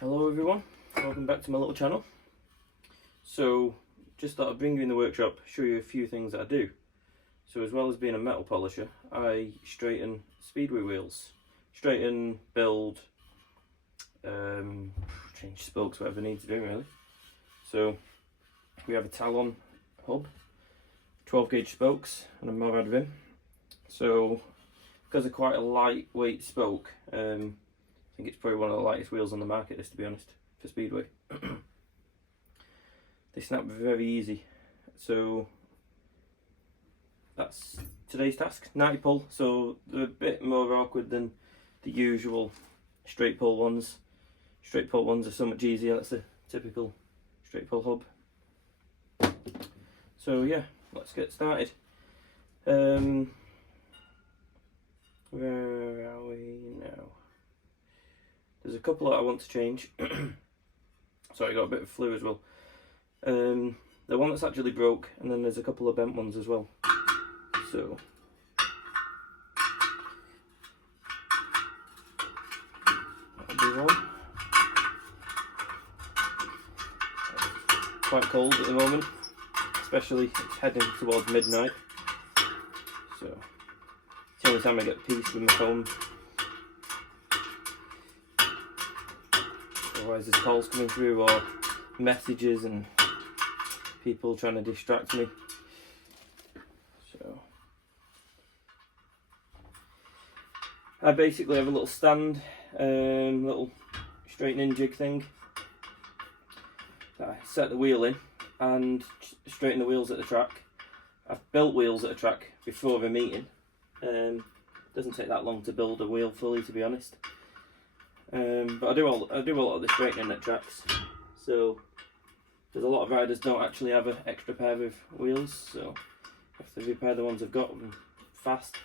Hello everyone, welcome back to my little channel. So just thought I'd bring you in the workshop, show you a few things that I do. So as well as being a metal polisher, I straighten speedway wheels. Straighten, build, change spokes, whatever needs doing really. So we have a Talon hub, 12 gauge spokes and a Morad rim. So because they're quite a lightweight spoke, I think it's probably one of the lightest wheels on the market, this, to be honest, for speedway. They snap very easy. So that's today's task, 90 pull. So they're a bit more awkward than the usual straight pull ones. Straight pull ones are so much easier. That's the typical straight pull hub. So yeah, let's get started. Where are we now? There's a couple that I want to change. Sorry, I got a bit of flu as well. The one that's actually broke, and then there's a couple of bent ones as well. So that'll be one. It's quite cold at the moment, especially it's heading towards midnight. So it's the only time I get peace with my phone. Otherwise there's calls coming through or messages and people trying to distract me. So I basically have a little stand, little straightening jig thing that I set the wheel in and straighten the wheels at the track. I've built wheels at a track before a meeting. Doesn't take that long to build a wheel fully, to be honest. But I do a lot of the straightening at tracks. So there's a lot of riders don't actually have an extra pair of wheels, so I have to repair the ones I've got fast.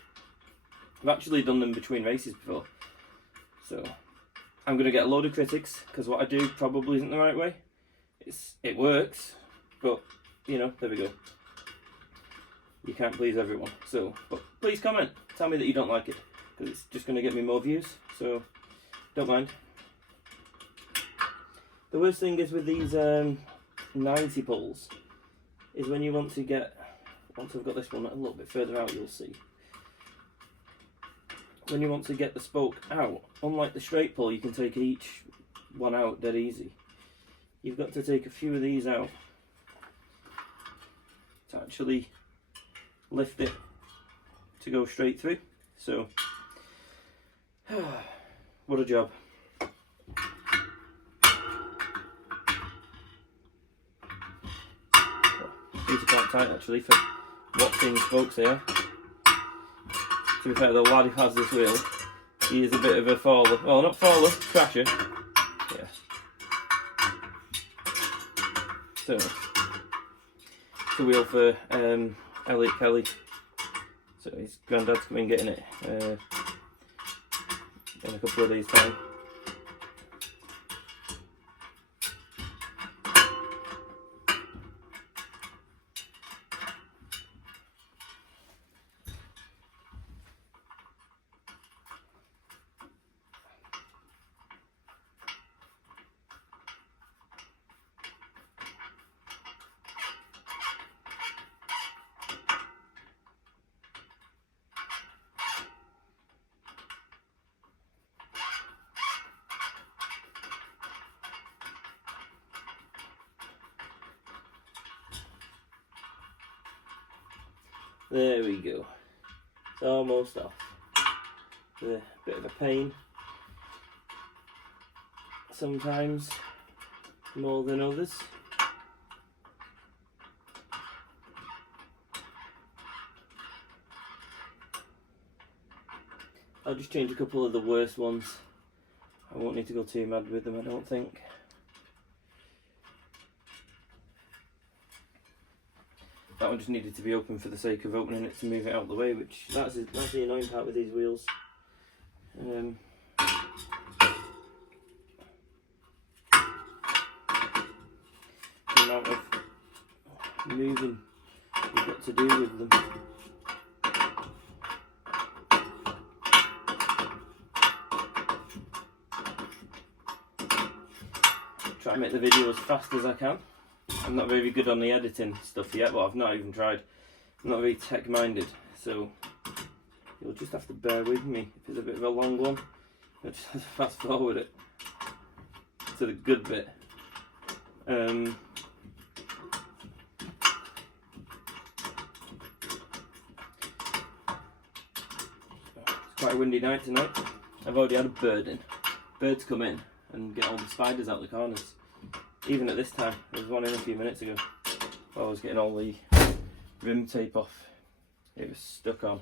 I've actually done them between races before, so I'm going to get a load of critics because what I do probably isn't the right way. It works, but you know, there we go. You can't please everyone. So, but please comment, tell me that you don't like it, because it's just going to get me more views. So don't mind. The worst thing is with these 90 pulls is when you want to get, once I've got this one a little bit further out, you'll see. When you want to get the spoke out, unlike the straight pull, you can take each one out dead easy. You've got to take a few of these out to actually lift it to go straight through. So what a job. These are quite tight actually for what thin spokes they are. To be fair, the lad who has this wheel, he is a bit of a faller. Well, not faller, crasher. Yeah. So, it's a wheel for Elliot Kelly. So his granddad's coming getting it in a couple of days' time. There we go. It's almost off. It's a bit of a pain sometimes, more than others. I'll just change a couple of the worst ones. I won't need to go too mad with them, I don't think. That one just needed to be open for the sake of opening it to move it out of the way, which that's the annoying part with these wheels. The amount of moving you've got to do with them. try and make the video as fast as I can. I'm not very good on the editing stuff yet, but I've not even tried. I'm not very tech minded, so you'll just have to bear with me. If it's a bit of a long one, I'll just have to fast forward it to the good bit. It's quite a windy night tonight. I've already had a bird in. Birds come in and get all the spiders out the corners. Even at this time, there was one in a few minutes ago. While I was getting all the rim tape off. It was stuck on.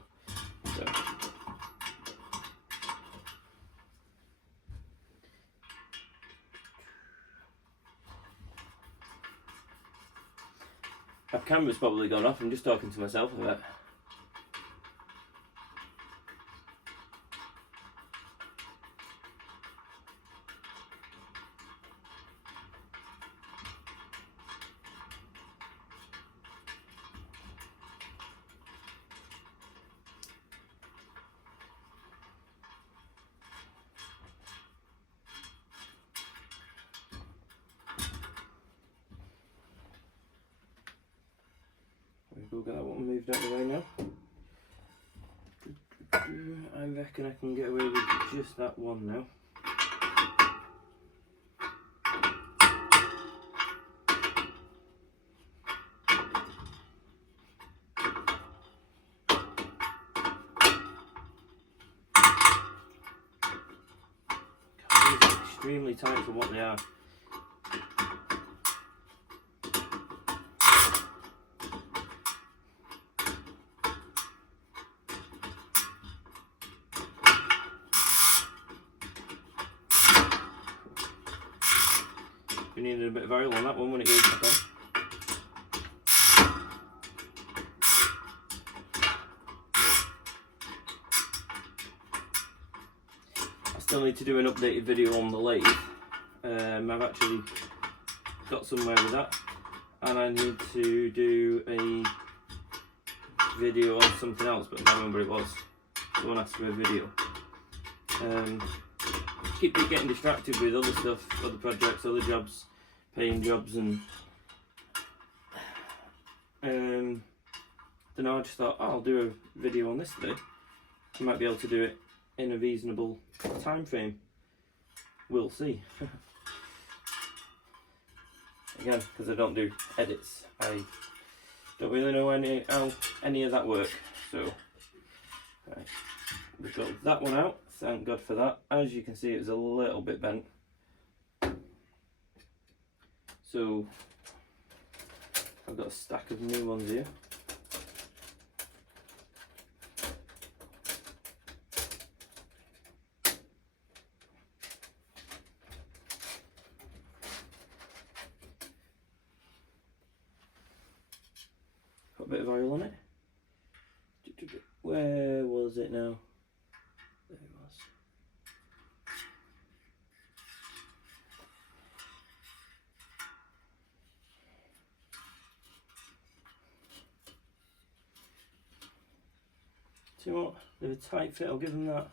So. My camera's probably gone off. I'm just talking to myself a bit. We'll get that one moved out of the way now. I reckon I can get away with just that one now. God, these are extremely tight for what they are. We needed a bit of oil on that one when it goes back on. I still need to do an updated video on the lathe. I've actually got somewhere with that, and I need to do a video on something else, but I can't remember what it was. Someone asked for a video. Keep getting distracted with other stuff, other projects, other jobs, paying jobs, and then I just thought, oh, I'll do a video on this today. I might be able to do it in a reasonable time frame. We'll see. Again, because I don't do edits, I don't really know how any of that work. So right, we've got that one out. Thank God for that. As you can see, it was a little bit bent. So I've got a stack of new ones here. Got a bit of oil on it. Where was it now? There it was. See what? They're a tight fit, I'll give them that.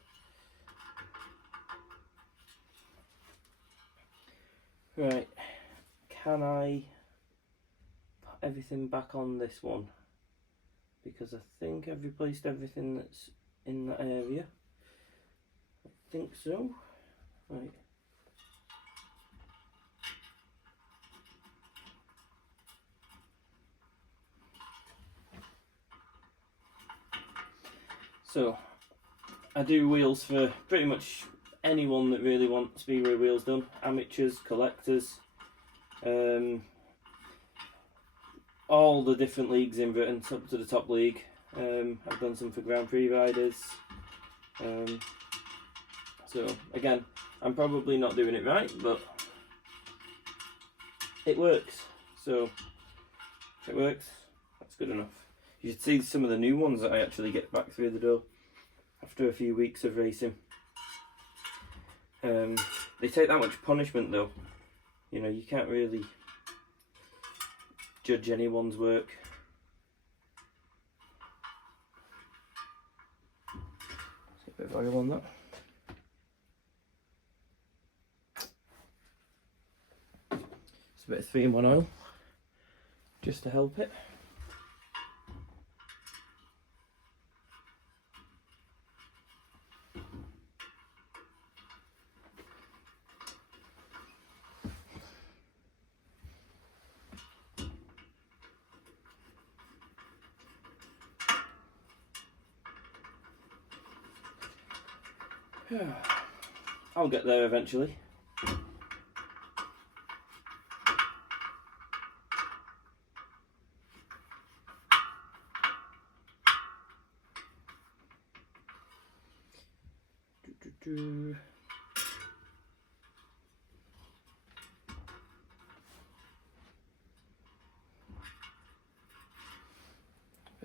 Right, can I put everything back on this one? Because I think I've replaced everything that's in that area. I think so. Right. So, I do wheels for pretty much anyone that really wants speedway wheels done. Amateurs, collectors, all the different leagues in Britain, up to the top league. I've done some for Grand Prix riders. So again, I'm probably not doing it right, but it works. So if it works, that's good enough. You should see some of the new ones that I actually get back through the door after a few weeks of racing. They take that much punishment though. You know, you can't really judge anyone's work. Let's get a bit of oil on that. a bit of 3-in-1 oil just to help it. I'll get there eventually. Bit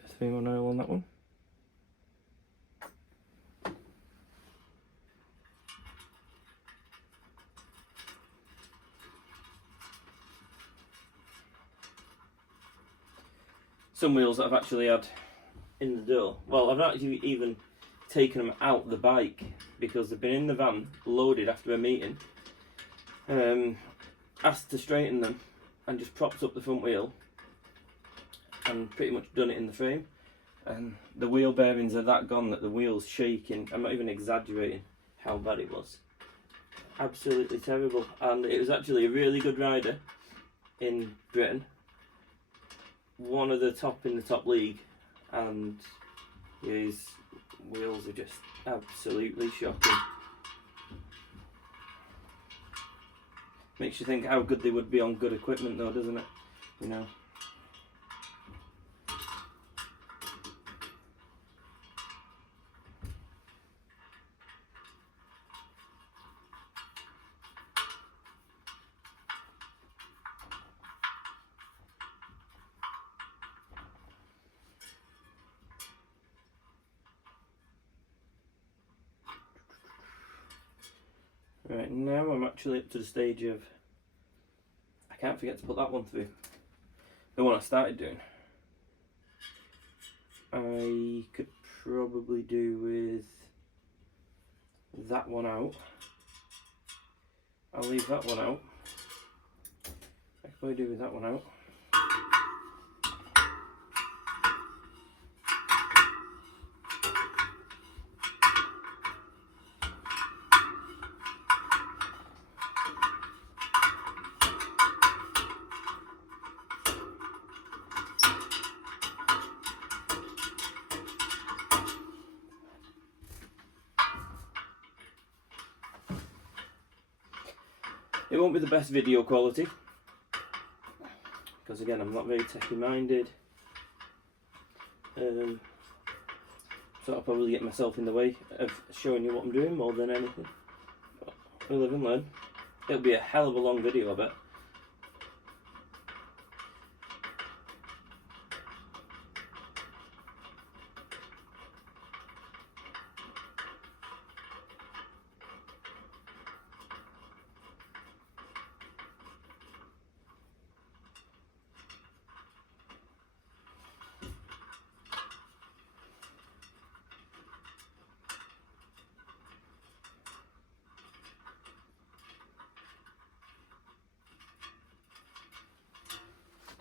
of 3-in-1 oil on that one. Some wheels that I've actually had in the door. Well, I've not actually even taken them out the bike because they've been in the van loaded after a meeting. Asked to straighten them and just propped up the front wheel and pretty much done it in the frame. And the wheel bearings are that gone that the wheel's shaking. I'm not even exaggerating how bad it was. Absolutely terrible. And it was actually a really good rider in Britain. One of the top in the top league, and his wheels are just absolutely shocking. Makes you think how good they would be on good equipment though, doesn't it? You know. Right, now I'm actually up to the stage of, I can't forget to put that one through. The one I started doing. I could probably do with that one out. I'll leave that one out. I could probably do with that one out. It won't be the best video quality because again I'm not very techie minded, so I'll probably get myself in the way of showing you what I'm doing more than anything. But we'll live and learn. It'll be a hell of a long video, I bet.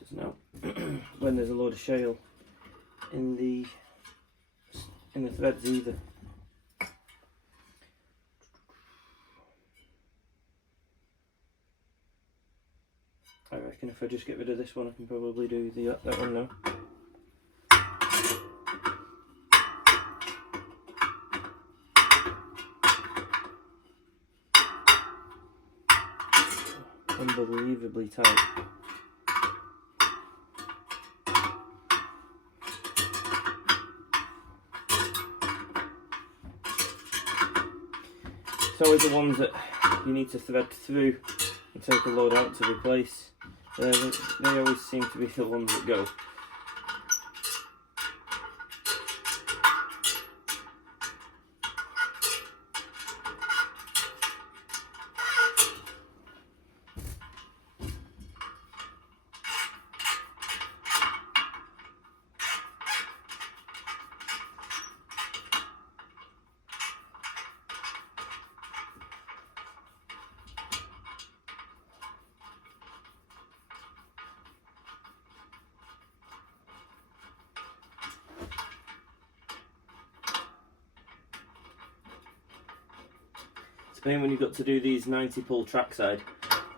Doesn't help when there's a load of shale in the threads either. I reckon if I just get rid of this one I can probably do that one now. Unbelievably tight. It's always the ones that you need to thread through and take a load out to replace. They always seem to be the ones that go. pain when you've got to do these 90 pull trackside,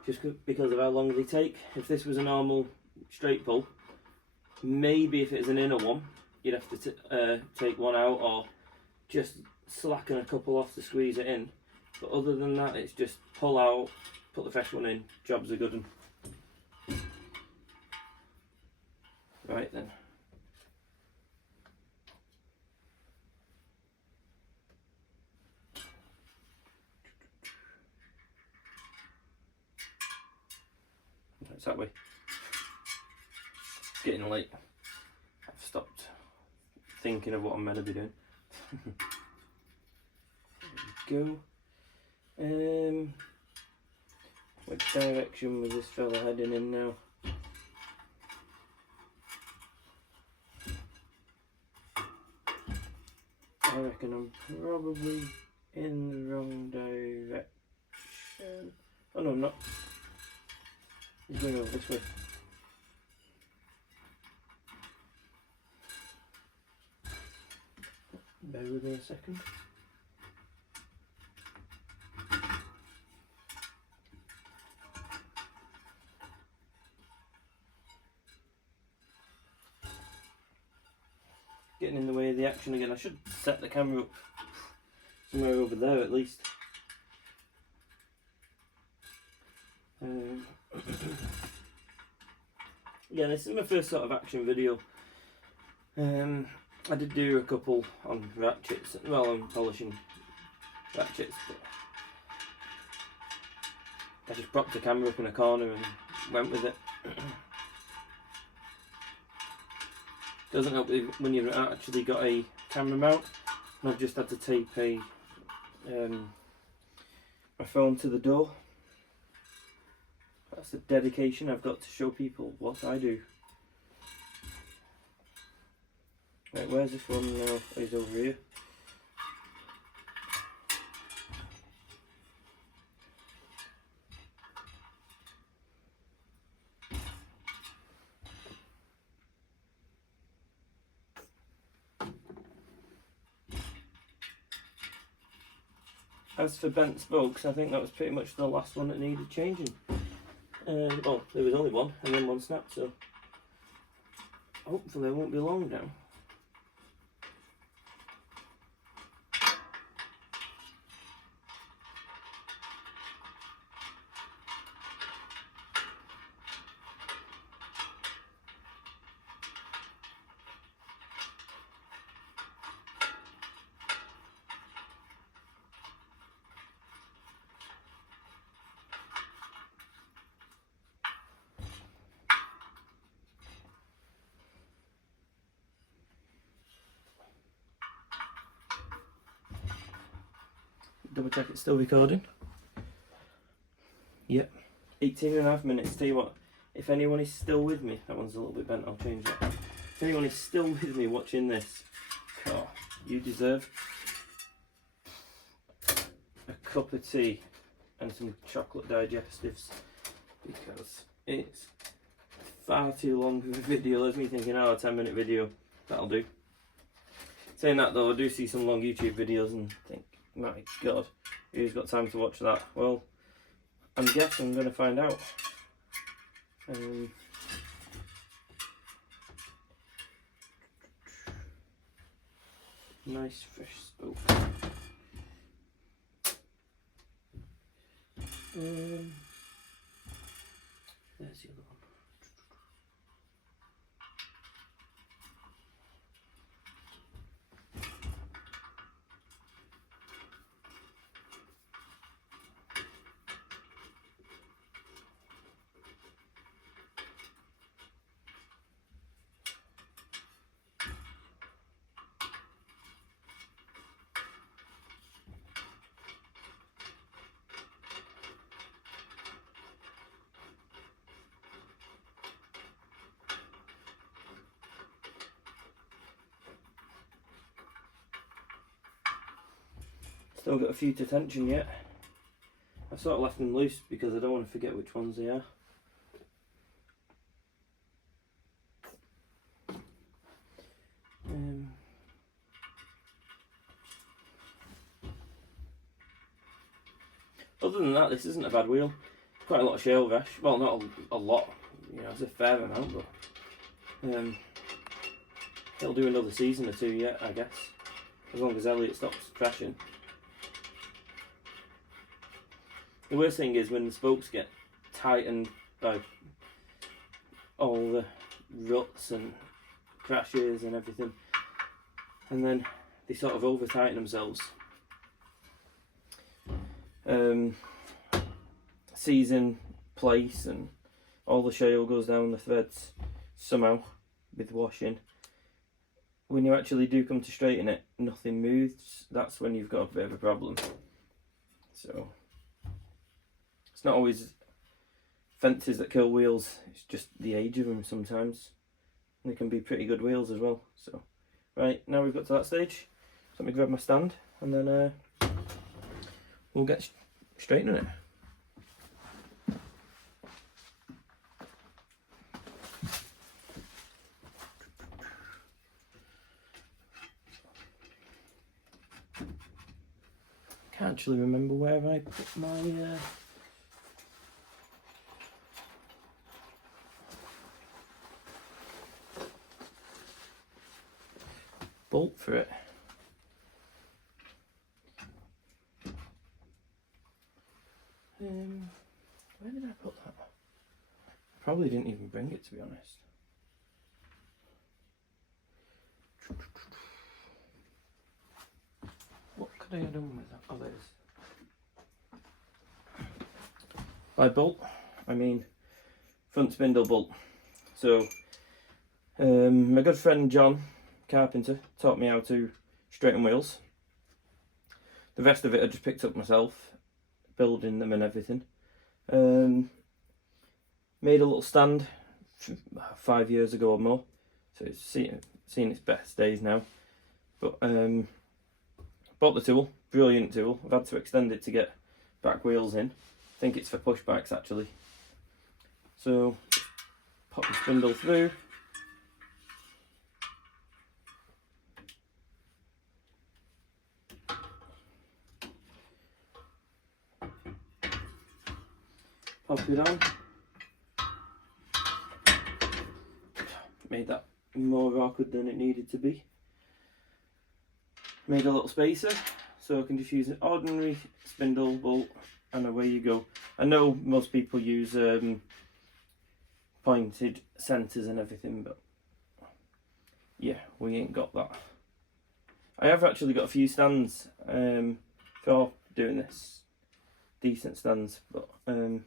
just because of how long they take. If this was a normal straight pull, maybe if it's an inner one, you'd have to take one out or just slacken a couple off to squeeze it in. But other than that, it's just pull out, put the fresh one in, job's a good one. Right then. It's that way. It's getting late. I've stopped thinking of what I'm meant to be doing. There we go. Which direction was this fella heading in now? I reckon I'm probably in the wrong direction. Oh no, I'm not. He's going over this way. Bear with me a second. Getting in the way of the action again. I should set the camera up somewhere over there at least. Yeah, this is my first sort of action video. I did do a couple on ratchets, well, on polishing ratchets, but I just propped the camera up in a corner and went with it. Doesn't help when you've actually got a camera mount, and I've just had to tape my phone to the door. That's the dedication I've got to show people what I do. Right, where's this one now? Oh, he's over here. As for bent spokes, I think that was pretty much the last one that needed changing. Well, there was only one, and then one snapped, so hopefully it won't be long now. Double check it's still recording. Yep, 18.5 minutes. Tell you what, if anyone is still with me, that one's a little bit bent, I'll change that. If anyone is still with me watching this, oh, you deserve a cup of tea and some chocolate digestives, because it's far too long of a video. There's me thinking, oh, a 10-minute video, that'll do. Saying that though, I do see some long YouTube videos and think, my God, who's got time to watch that? Well, I'm guessing I'm going to find out. Nice fresh spoke. There's the other one. Still got a few to tension yet. I sort of left them loose because I don't want to forget which ones they are. other than that, this isn't a bad wheel. Quite a lot of shale rash. Well, not a lot, you know, it's a fair amount, but it'll do another season or two yet, I guess, as long as Elliot stops crashing. The worst thing is when the spokes get tightened by all the ruts and crashes and everything, and then they sort of over tighten themselves. Season place and all the shale goes down the threads somehow with washing. When you actually do come to straighten it, nothing moves. That's when you've got a bit of a problem. So it's not always fences that kill wheels, it's just the age of them sometimes. And they can be pretty good wheels as well. So right, now we've got to that stage, so let me grab my stand and then we'll get straightening it. Can't actually remember where I put my bolt for it. Where did I put that? I probably didn't even bring it, to be honest. What could I have done with that? Oh, there it is. By bolt, I mean front spindle bolt. So, my good friend John, carpenter, taught me how to straighten wheels. The rest of it I just picked up myself, building them and everything. Made a little stand 5 years ago or more, so it's seen its best days now. But bought the tool, brilliant tool. I've had to extend it to get back wheels in. I think it's for push bikes actually. So pop the spindle through. Pop it on. Made that more awkward than it needed to be. Made a little spacer, so I can just use an ordinary spindle bolt and away you go. I know most people use pointed centres and everything, but yeah, we ain't got that. I have actually got a few stands for doing this, decent stands, but I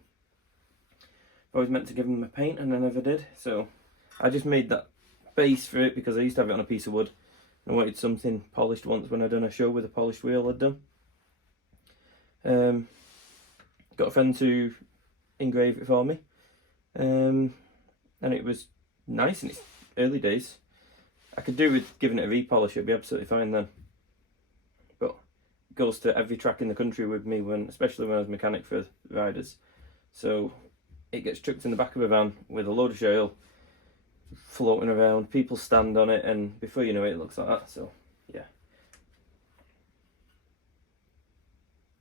was meant to give them a paint and I never did, so I just made that base for it because I used to have it on a piece of wood. I wanted something polished once when I'd done a show with a polished wheel I'd done. Got a friend to engrave it for me, and it was nice in its early days. I could do with giving it a repolish, it'd be absolutely fine then. But it goes to every track in the country with me, especially when I was mechanic for riders. So it gets chucked in the back of a van with a load of shale floating around, people stand on it, and before you know it, it looks like that. So yeah,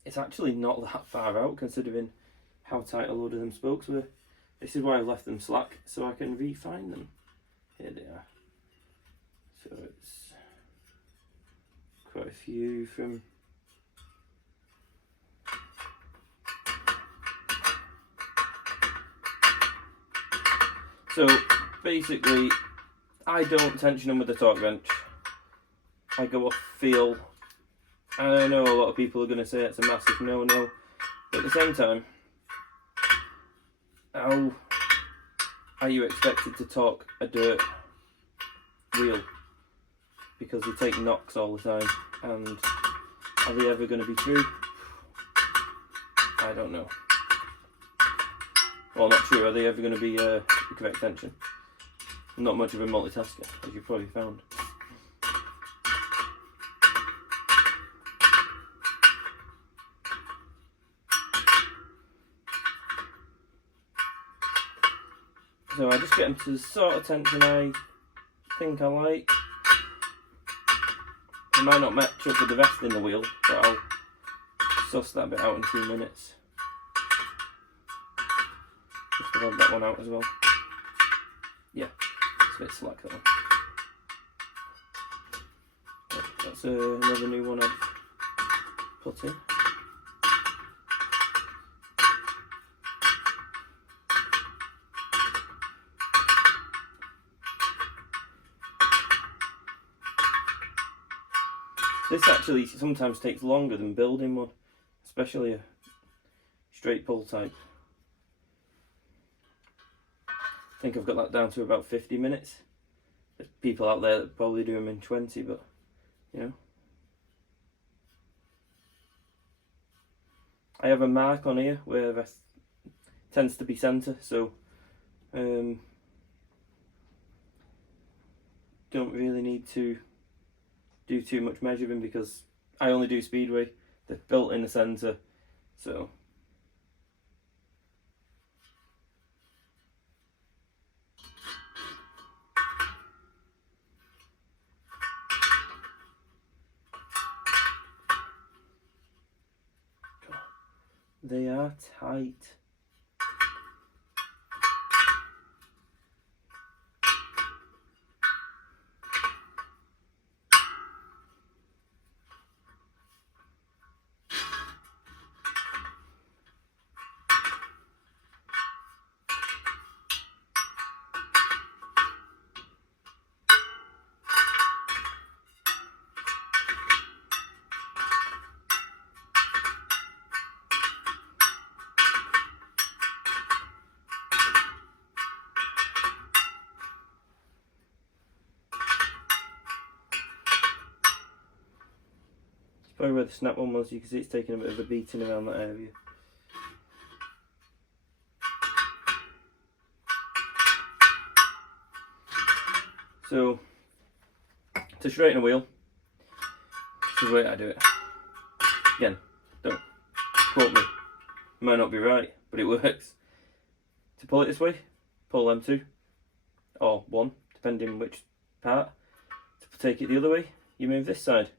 it's actually not that far out considering how tight a load of them spokes were. This is why I've left them slack, so I can refine them. Here they are. So it's quite a few from so basically, I don't tension them with a torque wrench. I go off feel. And I know a lot of people are going to say it's a massive no-no. But at the same time, how are you expected to torque a dirt wheel? Because they take knocks all the time. And are they ever going to be true? I don't know. Well, not true. Are they ever going to be the correct tension? I'm not much of a multitasker, as you've probably found. So I just get them to the sort of tension I think I like. It might not match up with the rest in the wheel, but I'll suss that bit out in a few minutes. must have had that one out as well. Yeah, it's a bit slack, that one. But that's another new one I've put in. This actually sometimes takes longer than building one, especially a straight pull type. I think I've got that down to about 50 minutes. There's people out there that probably do them in 20, but you know. I have a mark on here where it tends to be centre, so don't really need to do too much measuring because I only do speedway. They're built in the centre, so they are tight. Probably where the snap one was, you can see it's taking a bit of a beating around that area. So, to straighten a wheel, this is the way I do it. Again, don't quote me, it might not be right, but it works. To pull it this way, pull them two, or one, depending which part. To take it the other way, you move this side.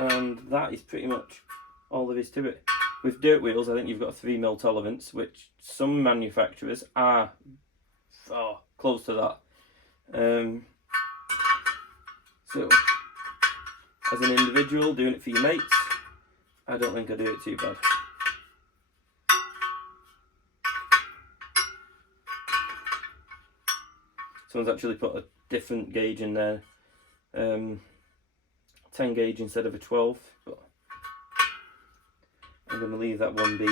And that is pretty much all there is to it. With dirt wheels, I think you've got a 3mm tolerance, which some manufacturers are close to that. So, as an individual doing it for your mates, I don't think I do it too bad. Someone's actually put a different gauge in there. 10 gauge instead of a 12, but I'm going to leave that one be.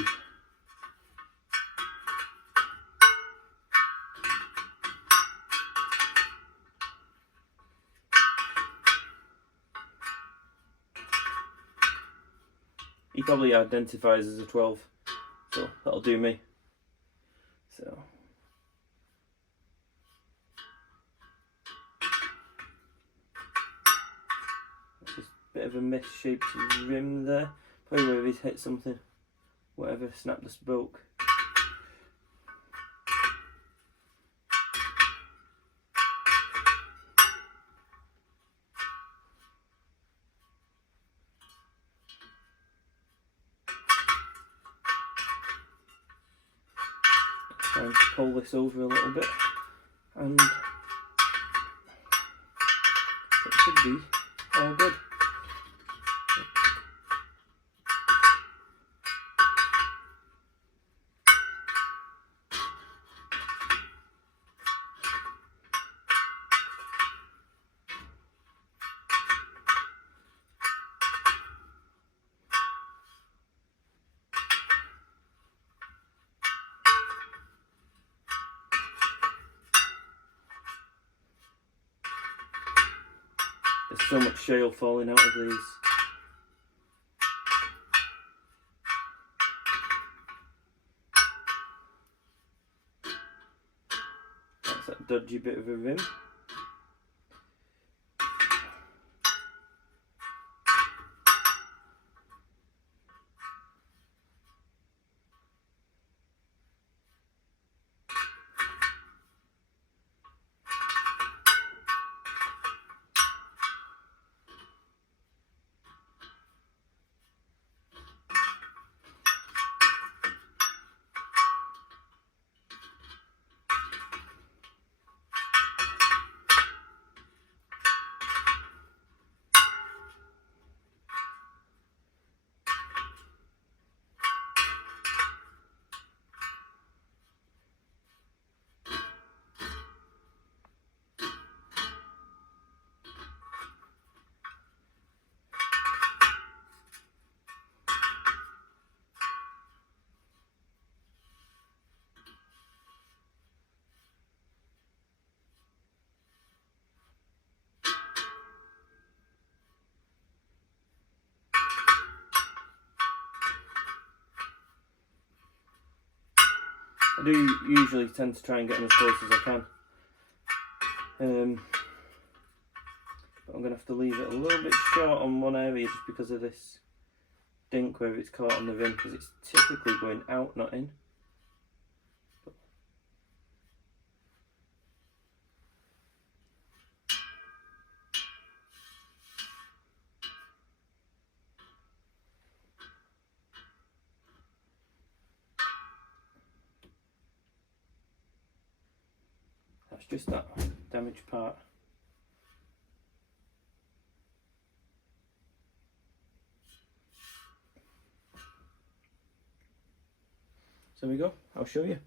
He probably identifies as a 12, so that'll do me. So. Bit of a misshaped rim there, probably where he's hit something, whatever, snapped the spoke. Try and pull this over a little bit, and it should be all good. There's so much shale falling out of these. That's that dodgy bit of a rim. I do usually tend to try and get them as close as I can. But I'm going to have to leave it a little bit short on one area just because of this dink where it's caught on the rim, because it's typically going out, not in. That's just that damaged part. So there we go, I'll show you.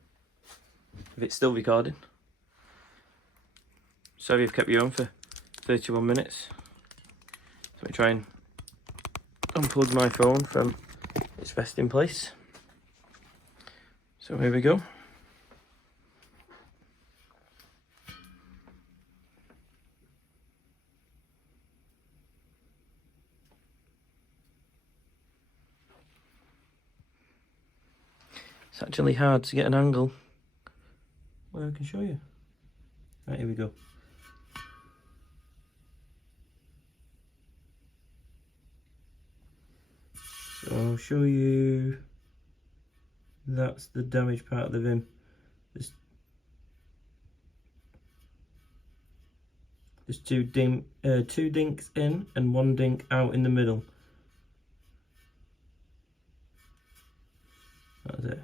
If it's still recording. Sorry I've kept you on for 31 minutes. Let me try and unplug my phone from its resting place. So here we go. It's actually hard to get an angle where I can show you. Right, here we go. So I'll show you. That's the damaged part of the rim. There's two dinks in and one dink out in the middle. That's it.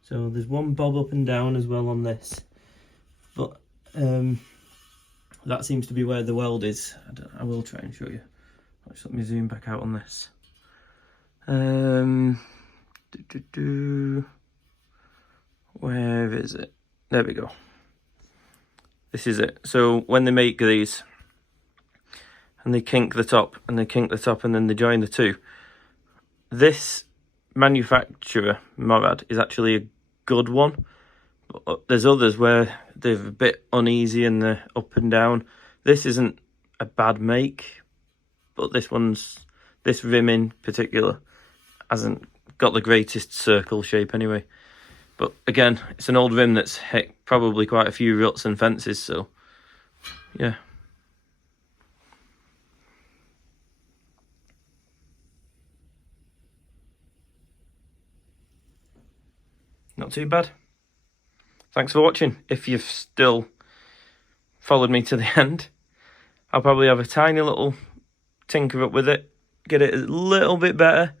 So there's one bob up and down as well on this, but that seems to be where the weld is. I will try and show you. Just let me zoom back out on this. Where is it? There we go. This is it. So when they make these, and they kink the top, and they kink the top, and then they join the two, this manufacturer, Morad, is actually a good one. But there's others where they're a bit uneasy and they're up and down. This isn't a bad make, but this rim in particular hasn't got the greatest circle shape anyway. But again, it's an old rim that's hit probably quite a few ruts and fences, so yeah. Not too bad. Thanks for watching. If you've still followed me to the end, I'll probably have a tiny little tinker up with it, get it a little bit better,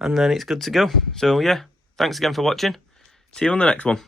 and then it's good to go. So yeah, thanks again for watching. See you on the next one.